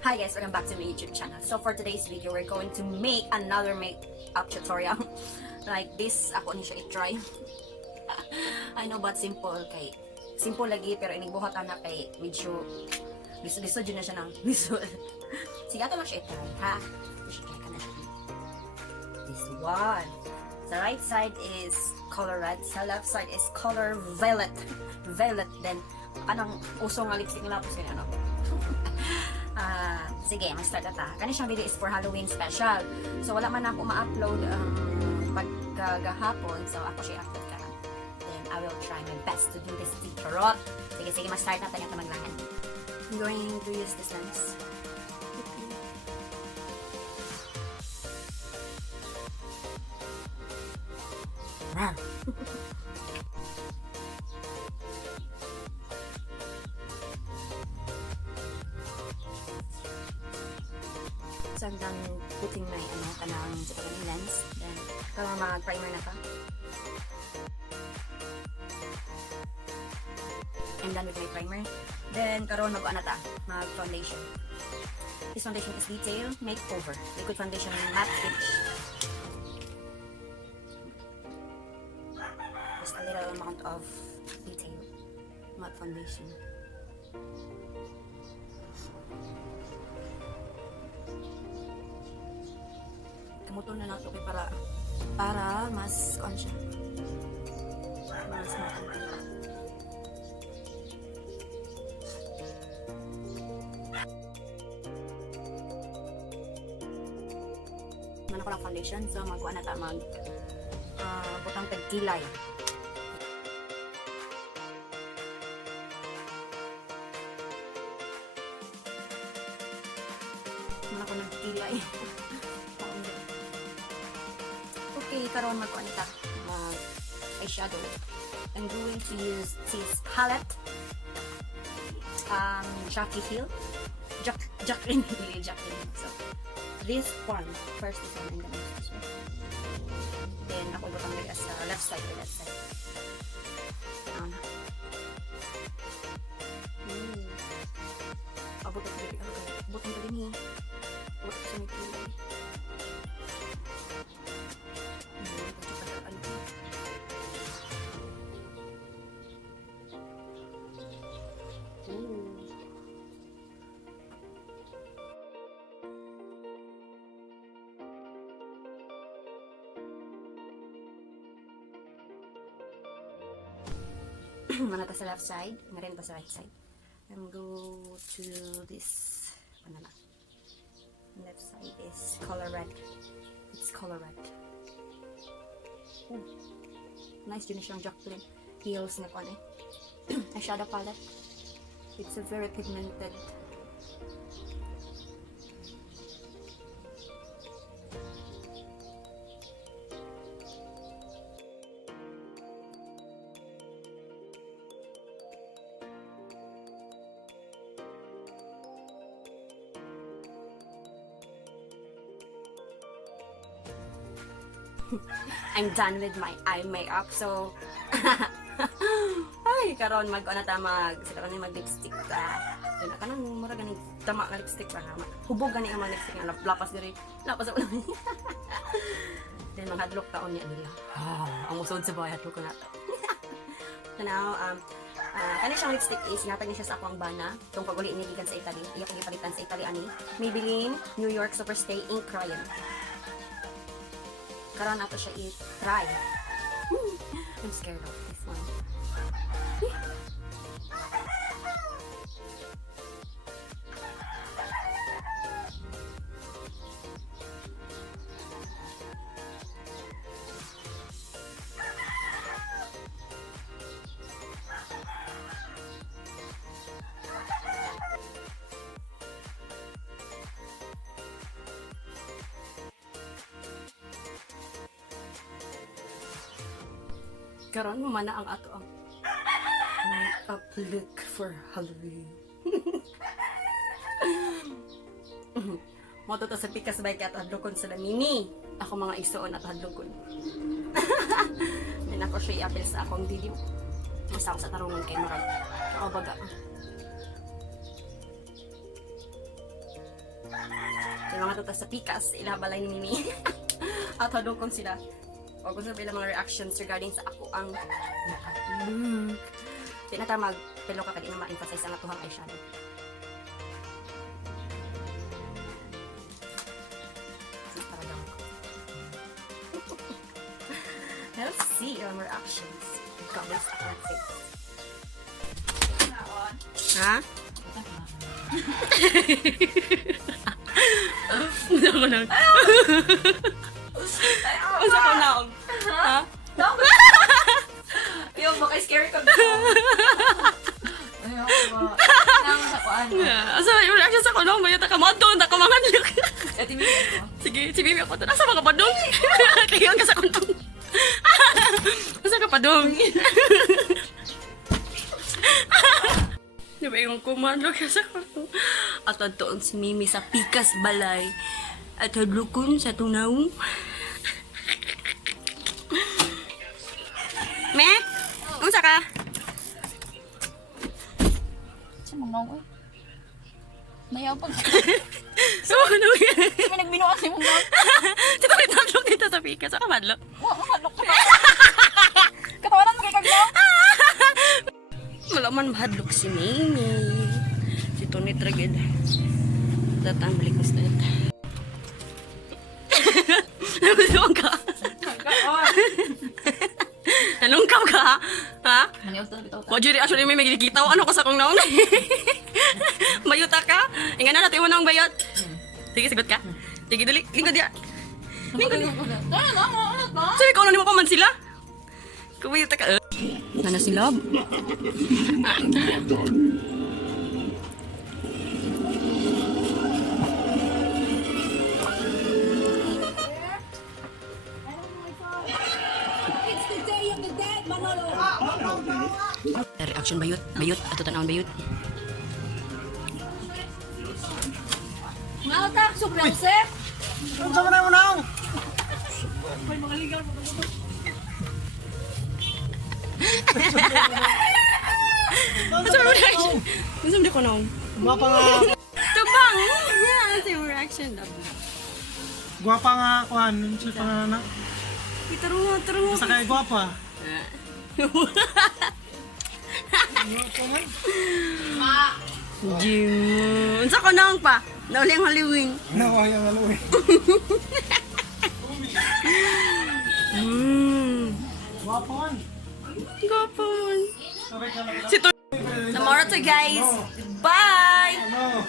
Hi guys, welcome back to my YouTube channel. So for today's video, we're going to make another makeup tutorial. Like this, ako ni siya i-try. I know but simple kay simple lagi pero inibuhat anak kay medyo lisod yun na siya ng lisod. Sige ato lang siya i-try ha. I-try ka na siya. This one. The right side is color red, sa left side is color violet. Violet then anong uso nga lipstick nila po sila ano. Sige, mag-start na ta. Kani siyang video is for Halloween special. So, wala man ako ma-upload pagkagahapon. So, ako siya upload ka. Then, I will try my best to do this charot. Sige, mag-start na tayo maglangan. I'm going to use this lens. Rar! So, I'm done putting my kanang lens. Then, kaya mag-primer na ka. I'm done with my primer. Then, karon mag-ano ta? Mag-foundation. This foundation is Detail Makeover. Liquid Foundation Matte Finish. Just a little amount of detail. Matte foundation. Kamutol na nato kay para mas on siya. Mas matangkad. Mana ko lang foundation so magkuha na ta butang pagkilay. Mana ko nagkilay. Okay, karon magkuha nita eyeshadow. I'm going to use this palette. Jackie Hill. Jacqueline. So, this one. First, this one. I'm gonna use this one. Then, ako butang nila sa left side. Down. Butang ko din. Butang ko din. Butang sa may kilay. Mana ta sa left side, nga rin ta sa right side. I'm go to this ano na. Left side is color red. It's color red. Ooh. Nice yun siyang Jacqueline Hills na kone. Eyeshadow palette. It's a very pigmented. I'm done with my eye makeup. So, ay, karon mag-ano ta mag-lipstick ta. Dili ka nang mura gani tama nga lipstick pa nga. Hubog gani ang mga lipstick nga lapas diri. Lapas sa ulo. Then maghadlok taon niya nila. Ang usod sa bayad ko na to. So now, kani siyang lipstick is natag ni siya sa akong bana. Tong pag-uli niya gikan sa Italy. Iya kang gipalitan sa Italy ani. Maybelline New York Superstay Ink Crayon. Karon nato siya i-try. I'm scared of this one. Karon mana ang ato ang makeup look for Halloween. Moto to sa pikas bike at hadlokon sila nini. Ako mga igsoon at hadlokon. Then ako siya i-apil sa akong video. Basta ako sa tarungan kay Marag. Ako baga. Yung mga tutas sa pikas, ilabalay ni Mimi. At hadukon sila. O kung sabi mga reactions regarding sa ako ang di na ta magpelo ka kadi na ma-emphasize ang atuhang eyeshadow. Let's see your reactions. Covers our face. Ha? Usa ko lang. Usa ko lang. Ha? Yung baka scary ka. Ayaw ba? Nang sa kuan. Asa yung reaction sa kuno, mayo ta ka madon ta ka manganlok. Sige, si Bibi ako to. Nasa mga padong. Kayon ka sa kuntong. Masa ka pa dong? Diba yung kumano ka sa kuntong? At doon si Mimi sa pikas balay. At hadlukon sa tunaw. Me? Unsa ka? Manggaw eh. Mayabag. So, ano yan? May nagbinuak si manggaw. Sino may tatlong dito sa pikas? Saka madlo? Mahadlok ko na. Katawanan mo kay Kaglaw. Malaman mahadlok si Mimi. Si Tony Traged. Datang balik ko sa data. Nagustuhan ka? Nanungkaw ka? Ha? Wajiri actually may magkikita ano ko sa kong naong. Bayot ka? Inga na natin mo naong bayot. Sige, sigot ka. Sige, dali. Lingkod ya. Lingkod ya. Sabi ko, ano mo pa man sila? Kumayot ka. Ano sila? Reaction bayot. Bayot. Ato tanawon bayot. Malta, sobrang sep. Ano sa manay mo na? What's your reaction? Gusto mo ko naong? Guwapa nga. Tubang! Yeah, that's your reaction. Guwapa nga kuhan. Sa panganak. Taro mo. Basta kaya guwapa. Jim. Unsa ko naong pa? Nauli ang haliwing. Naway ang aloy. Guwapa man. Gapon. Sabay ka lang. Si Tomorrow to guys. Bye! Ano?